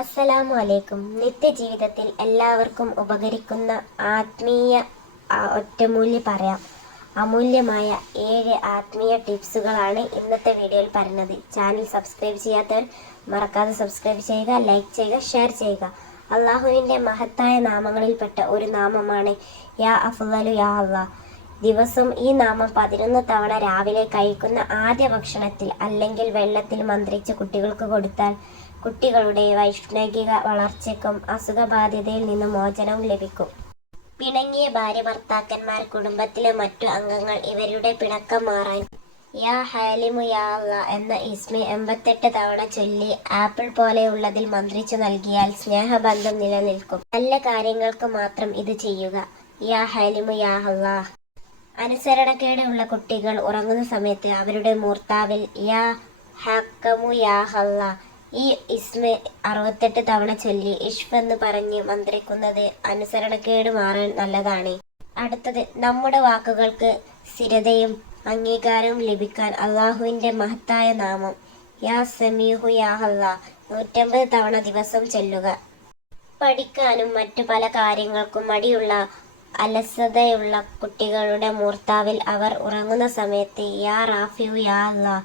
അസ്സലാമു അലൈക്കും നിത്യജീവിതത്തിൽ എല്ലാവർക്കും ഉപകരിക്കുന്ന ആത്മീയ ഒറ്റമൂല്യ പറയാം. അമൂല്യമായ ഏഴ് ആത്മീയ ടിപ്സുകളാണ് ഇന്നത്തെ വീഡിയോയിൽ പറഞ്ഞത്. ചാനൽ സബ്സ്ക്രൈബ് ചെയ്യാത്തവർ മറക്കാതെ സബ്സ്ക്രൈബ് ചെയ്യുക ലൈക്ക് ചെയ്യുക ഷെയർ ചെയ്യുക. അള്ളാഹുവിന്റെ മഹത്തായ നാമങ്ങളിൽപ്പെട്ട ഒരു നാമമാണ് യാ അഫ്ലു യാ അള്ളാഹ് ദിവസം ഈ നാമം പതിനൊന്ന് തവണ രാവിലെ കഴിക്കുന്ന ആദ്യ ഭക്ഷണത്തിൽ അല്ലെങ്കിൽ വെള്ളത്തിൽ മന്ത്രിച്ച് കുട്ടികൾക്ക് കൊടുത്താൽ കുട്ടികളുടെ വൈഷ്ണവിക വളർച്ചയ്ക്കും അസുഖബാധിതയിൽ നിന്ന് മോചനവും ലഭിക്കും. പിണങ്ങിയ ഭാര്യ ഭർത്താക്കന്മാർ കുടുംബത്തിലെ മറ്റു അംഗങ്ങൾ ഇവരുടെ പിണക്കം മാറാൻ യാ ഹാലിമു യാ എന്ന ഇസ്മി എൺപത്തെട്ട് തവണ ചൊല്ലി ആപ്പിൾ പോലെയുള്ളതിൽ മന്ത്രിച്ചു നൽകിയാൽ സ്നേഹബന്ധം നിലനിൽക്കും. നല്ല കാര്യങ്ങൾക്ക് മാത്രം ഇത് ചെയ്യുക. യാ ഹാലിമു യാ അനുസരണക്കേട് ഉള്ള കുട്ടികൾ ഉറങ്ങുന്ന സമയത്ത് അവരുടെ മൂർത്താവിൽ യാ ഹക്കമു യാ ഹല്ല ഈ ഇസ്മ അറുപത്തെട്ട് തവണ ചൊല്ലി ഇഷ്ഫ് എന്ന് പറഞ്ഞ് മന്ത്രിക്കുന്നത് അനുസരണക്കേട് മാറാൻ നല്ലതാണ്. അടുത്തത് നമ്മുടെ വാക്കുകൾക്ക് സ്ഥിരതയും അംഗീകാരവും ലഭിക്കാൻ അള്ളാഹുവിന്റെ മഹത്തായ നാമം. യാ സമീഹു യാഹല്ല നൂറ്റമ്പത് തവണ ദിവസം ചൊല്ലുക. പഠിക്കാനും മറ്റു പല കാര്യങ്ങൾക്കും മടിയുള്ള അലസതയുള്ള കുട്ടികളുടെ മൂർത്താവിൽ അവർ ഉറങ്ങുന്ന സമയത്ത് യാ റാഫിയു യാ അല്ലാ.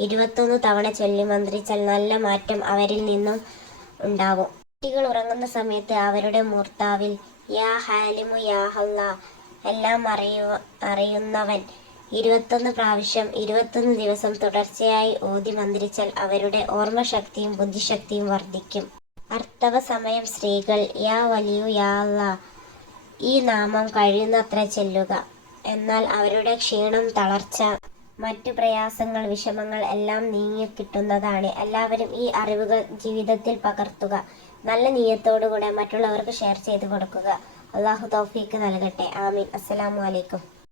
ഇരുപത്തൊന്ന് തവണ ചൊല്ലി മന്ത്രിച്ചാൽ നല്ല മാറ്റം അവരിൽ നിന്നും ഉണ്ടാവും. കുട്ടികൾ ഉറങ്ങുന്ന സമയത്ത് അവരുടെ മൂർത്താവിൽ യാ ഹാലിമു യാ ഹല്ല എല്ലാം അറിയു അറിയുന്നവൻ. ഇരുപത്തൊന്ന് പ്രാവശ്യം ഇരുപത്തൊന്ന് ദിവസം തുടർച്ചയായി ഓതി മന്ത്രിച്ചാൽ അവരുടെ ഓർമ്മശക്തിയും ബുദ്ധിശക്തിയും വർദ്ധിക്കും. അർത്ഥവ സമയം സ്ത്രീകൾ യാ വലിയു യാ അല്ലാ. ഈ നാമം കഴിയുന്നത്ര ചെല്ലുക. എന്നാൽ അവരുടെ ക്ഷീണം തളർച്ച മറ്റു പ്രയാസങ്ങൾ വിഷമങ്ങൾ എല്ലാം നീങ്ങി കിട്ടുന്നതാണ്. എല്ലാവരും ഈ അറിവുകൾ ജീവിതത്തിൽ പകർത്തുക. നല്ല നീയത്തോടുകൂടെ മറ്റുള്ളവർക്ക് ഷെയർ ചെയ്തു കൊടുക്കുക. അള്ളാഹു തൗഫീക്ക് നൽകട്ടെ. ആമീൻ. അസ്സലാമു അലൈക്കും.